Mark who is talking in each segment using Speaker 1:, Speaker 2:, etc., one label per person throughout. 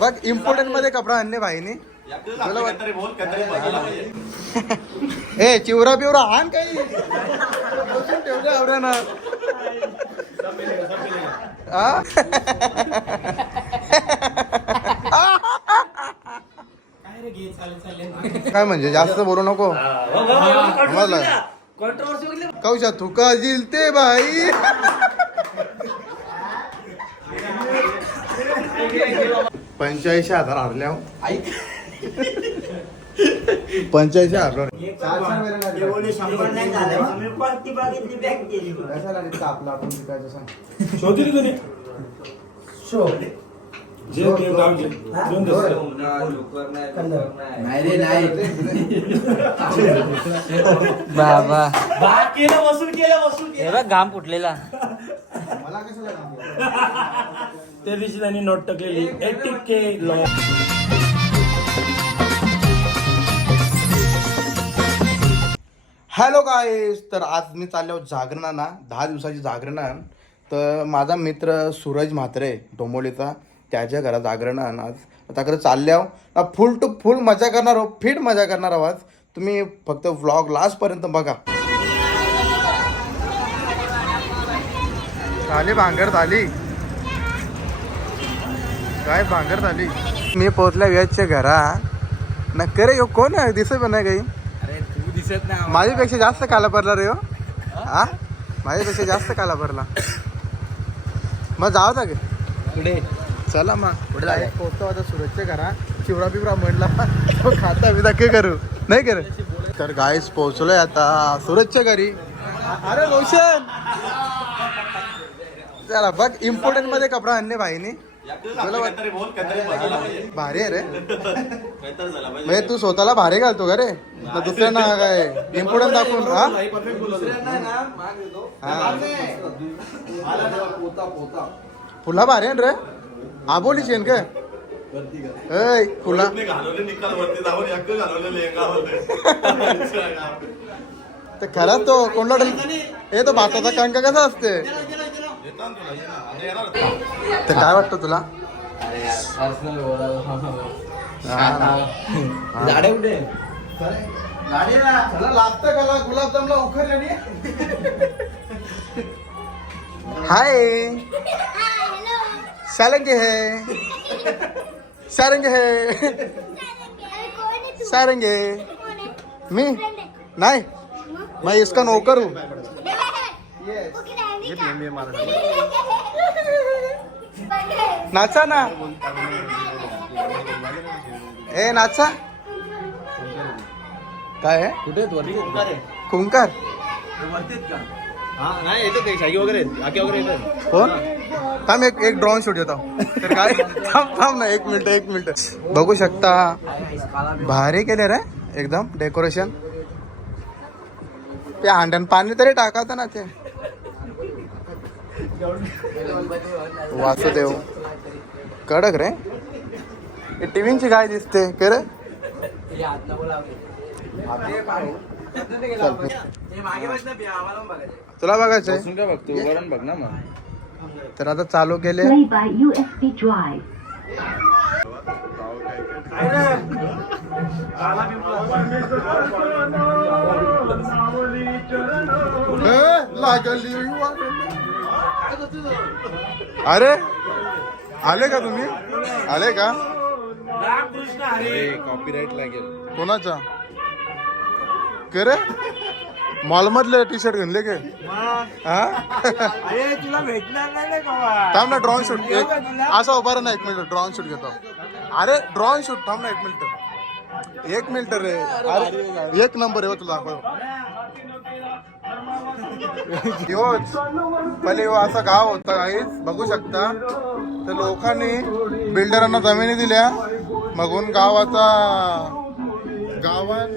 Speaker 1: बघ इम्पोर्टंटमध्ये कपडा आणले भाईने. तुला वाट- ए चिवरा पिवरा आण काही. बसून ठेवले आवऱ्यानं? काय म्हणजे जास्त बोलू नको? समजलं कौशा तुका जिलते बाई. पंच्याऐंशी हजार हारल्या हो. पंच्याऐंशी हजार कशाला नुसतं आपलं आपण विकायचं सांग.
Speaker 2: शोधली कोणी जे ते गावचे दोन दिवस
Speaker 3: बाबा.
Speaker 2: बा केलं वसूल केलं वसूल
Speaker 3: बघ घाम फुटलेला.
Speaker 1: मला कशाला?
Speaker 2: त्या दिवशी त्यांनी नोट टाकलेली. एटी के लॉ.
Speaker 1: हॅलो गाईस तर आज मी चाललो जागरण ना दहा दिवसाची जागरण तर माझा मित्र सूरज म्हात्रे डोंबोलीचा त्याच्या घरात जागरण आज त्याकडे चालल्या फुल टू फुल मजा करणार आहो फिट मजा करणार आहो आज. तुम्ही फक्त व्लॉग लास्टपर्यंत बघा. झाली भांगर झाली. काय भांगर झाली? मी पोहोचल्या व्याजच्या घरा नक्की रे ह्यो कोण आहे? दिसत पण नाही काही.
Speaker 3: दिसत नाही
Speaker 1: माझ्यापेक्षा जास्त काला पडला रे हो? हा? माझ्यापेक्षा जास्त काला पडला. मग जाऊ का
Speaker 3: पुढे
Speaker 1: चला मग पुढे पोहोचतो आता सुरतच्या घरा चिवडा बिवडा म्हणला तो खाता बिदा काय करू? नाही कर तर गाईस पोहोचलोय आता सुरतच्या घरी. अरे रोशन! चला बघ इम्पोर्टंटमध्ये कपडा आणले भाईने. तुला वाट- भारी आहे रे. म्हणजे तू स्वतःला भारी घालतो का रे? ना दुसऱ्यांना काय इम्पोर्टंट दाखवून हा. हा. फुला भारी आहे ना रे? आबोली शेन काय ऐ फुला तर खरा तो कोणला डल हे तो भाताचा कांका कसा असते? तर काय वाटतं तुला?
Speaker 3: झाडे कुठे
Speaker 1: चला लागतं का गुलाबजामला उखरल्याने? हाय. सारंगे है। सारंगे है। सारंगे मी? नाही। मैं इसका नौकर हूँ। नाचा ना। ए नाचा। काय आहे
Speaker 3: कुठे
Speaker 1: कुंकार
Speaker 2: नाही येते ते शागी वगैरे आके वगैरे येते
Speaker 1: कोण? थांब एक एक ड्रोन शूट येतो तर काय? थांब थांब ना एक मिनिट एक मिनिट. बघू शकता. भारी केले रे एकदम डेकोरेशन ते हांड्यान पाणी तरी टाकायचं ना ते. वासुदेव. कडक रे. टीव्हीची काय दिसते के रे? तुला
Speaker 2: बघायचं बघ ना मग.
Speaker 1: तर आता चालू केले.
Speaker 4: Play by USB Drive.
Speaker 1: लागली अरे आले का तुम्ही? आले का?
Speaker 2: कॉपीराईट लागेल.
Speaker 1: कोणाचा? के रे मॉल मधले टी शर्ट घातले के? हा?
Speaker 2: तुला भेटणार नाही का
Speaker 1: थांब ना ड्रॉन शूट एक असा उभा राहा ना एक मिनिट ड्रॉन शूट घेतो. अरे ड्रॉन शूट थांब ना एक मिनिट एक मिनिट रे. अरे एक नंबर आहे हो तुला पहिले असा गाव होता काहीच बघू शकता. तर लोकांनी बिल्डरांना जमिनी दिल्या. मगून गावाचा गावात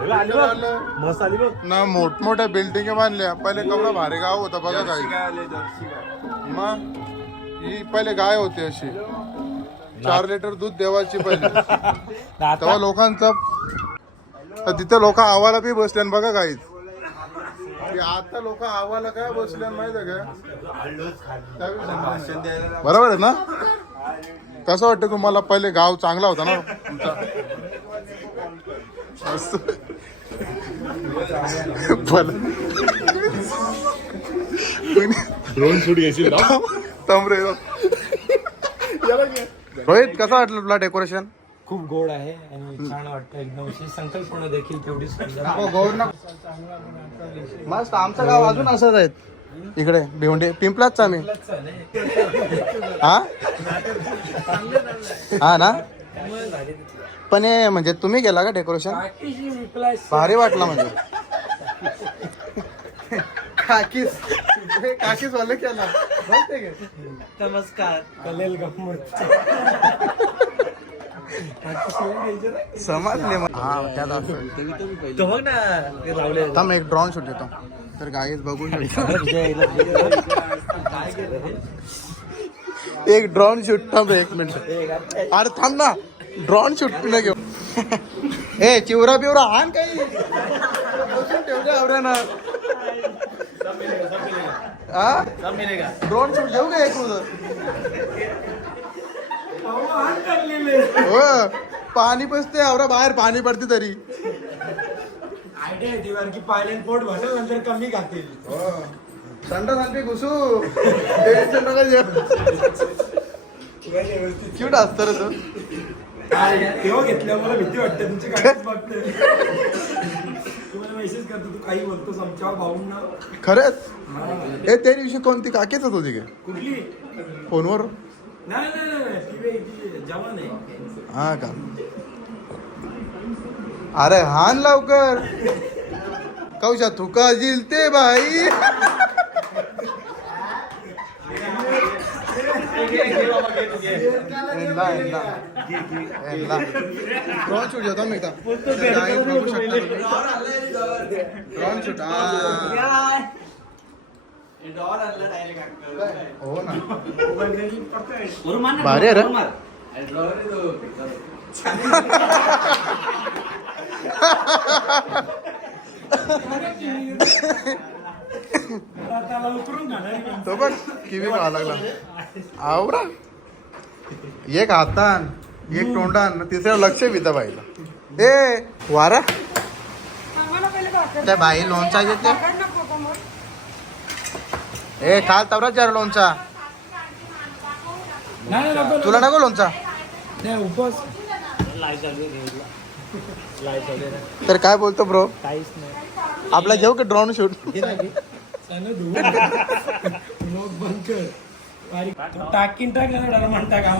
Speaker 2: आली बघ.
Speaker 1: ना मोठमोठ्या बिल्डिंग बांधल्या. पहिले केवढा भारी गाव होता बघा काही. मग? ही पहिले गाय होती अशी. चार लिटर दूध देवाची पहिले. तेव्हा लोकांचा तर तिथे लोक आवाला बी बसले बघा काहीच की आता लोक आवाला काय बसले माहिती आहे का. बरोबर आहे ना? कसं वाटतं तुम्हाला? पहिले गाव चांगला होता ना? तुमचा.
Speaker 2: ड्रोन शूट घ्यायची
Speaker 1: थांब रे. रोहित कसं वाटलं तुला डेकोरेशन
Speaker 5: खूप गोड आहे आणि छान वाटतं एकदम. अशी संकल्पना देखील तेवढी सुंदर
Speaker 1: मस्त आमचं गाव अजून असंच आहेत. इकडे भिवंडी पिंपलाच आम्ही. हा? हा ना? पण हे म्हणजे तुम्ही केला का डेकोरेशन
Speaker 5: रिप्लाय
Speaker 1: भारी वाटला म्हणजे. काकीस. काकीस वाले केला.
Speaker 5: नमस्कार. कलेल गंमत.
Speaker 1: समजले मग. हा त्यात असं.
Speaker 5: तो बघ ना ते लावले
Speaker 1: थांब एक ड्रॉन शूट येतो तर गाईज बघू शकता एक ड्रॉन शूट थांब एक मिनिट. अरे थांब ना. ड्रॉन शूट न घेऊ. ए चिवरा बिवरा आण काही. बसून ठेवले आवऱ्यानं. हा ड्रोन शूट घेऊ का एक हो पाणी पसते आवरा बाहेर पाणी पडते तरी.
Speaker 5: आयडिया आहे की पोट भरलं नंतर कमी खातील
Speaker 1: थंड थंडी घुसू टेन्शन नका क्यूट असतं रे तू.
Speaker 5: तेव्हा घेतल्यावर मला भीती वाटते तुमची काहीच बघते. तुम्हाला मेसेज करतो तू काही बोलतोस आमच्या भाऊंना.
Speaker 1: खरंच? ए त्या दिवशी कोणती काकीच होती काय
Speaker 5: कुठली?
Speaker 1: फोनवर?
Speaker 5: नाही नाही नाही, नाही ती वेग- ती जवान आहे.
Speaker 1: हा का? अरे हान लवकर. कौशा थुका जिलते बाई. एंदा. एंदा. ड्रोन शूट घेतो मी एकदा. गाईज बघू शकता तुम्ही. ड्रोन शूट हा. हो। ना। भारी आहे रे
Speaker 5: त्याला उतरून घालायला
Speaker 1: तो बघ किवी खावा लागला आवरा एक हातान एक तोंडान तिसऱ्या लक्ष बिता बाईला. ए वारा. त्या बाई लोणचा घेते ए खाल तवरा चार लोणचा. तुला नको लोणचा. तर काय बोलतो ब्रो
Speaker 5: काहीच नाही.
Speaker 1: आपला घेऊ का ड्रोन शूट
Speaker 5: टाकीन त्याला म्हणता का?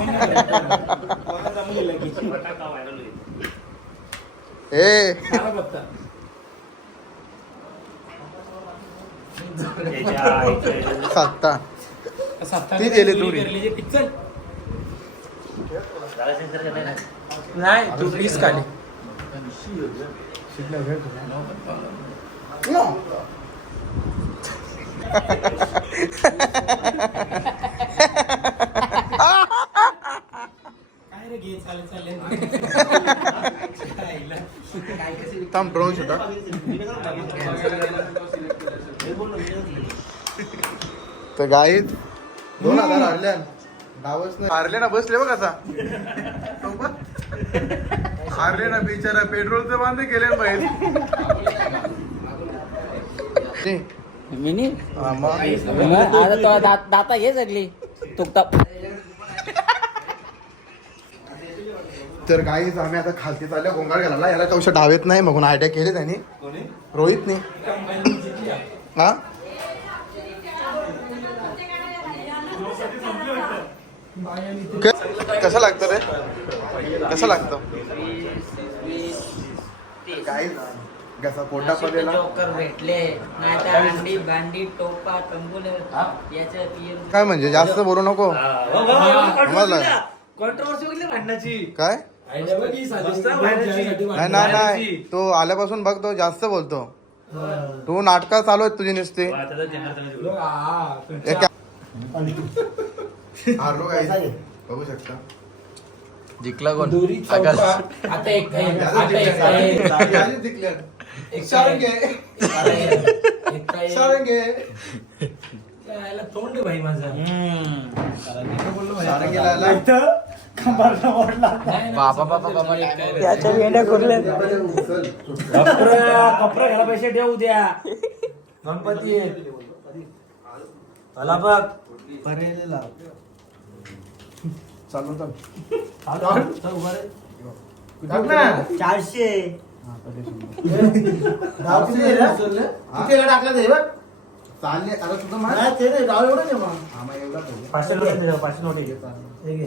Speaker 1: सत्ता. ती.
Speaker 5: करली पिक्चर. नाही तू पीस खाली
Speaker 1: नो
Speaker 5: काय रे घे चालेल चालेल
Speaker 1: तर गाईत दोन हजार हारल्या. डावच नाही. हारले ना बसले बघ आता. हारले ना बिचारा. पेट्रोलचं बांधे केले ना बाहेर. हा,
Speaker 3: तो दात दाता घे सगळी. तुकता
Speaker 1: तर गाईज आम्ही आता खालती चालल्या गोंगाळ घालायला. याला कौशा डावेत नाही मग आयडिया केली त्यांनी. रोहितने. हा? कसं लागतं रे? कसं लागतं? पोटा
Speaker 3: भेटले.
Speaker 1: काय म्हणजे? जास्त बोलू नको. समजलं?
Speaker 5: कॉन्ट्रोवर्सी वगैरे भांडणाची.
Speaker 1: काय?
Speaker 5: भांडणाची
Speaker 1: नाही नाही नाही. तो आल्यापासून बघ तो जास्त बोलतो. तू नाटकं चालू आहेत तुझी नुसती. एक- हारलो काय बघू शकता.
Speaker 3: जिंकला कोण?
Speaker 5: दोरी चौका आता एक आहे, आता एक आहे. एक
Speaker 1: सारंगे.
Speaker 5: आहे. एक आहे.
Speaker 1: सारंगे.
Speaker 5: याला तोंड भाई माझा.
Speaker 6: कंबरला ओढला
Speaker 5: बाबा बाबा बाबा.
Speaker 6: त्याच्या वेंड्या कुरल्या कपडा कपडा घ्यायला पैसे ठेवू द्या. गणपती आहे. चला बघ. चारशे. पाचशे नोट दे, पाचशे नोट घे. हे घे.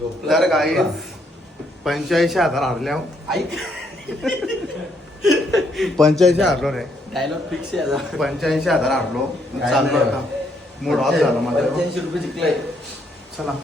Speaker 1: तर काही पंच्याऐंशी हजार हारल्या पंच्याऐंशी हारलो रे.
Speaker 7: डायलॉग फिक्स आहे
Speaker 1: पंच्याऐंशी हजार हारलो. चाललो आता. मूड ऑफ झाला माझा
Speaker 7: पंच्याऐंशी रुपये जिंकलाय
Speaker 1: चला.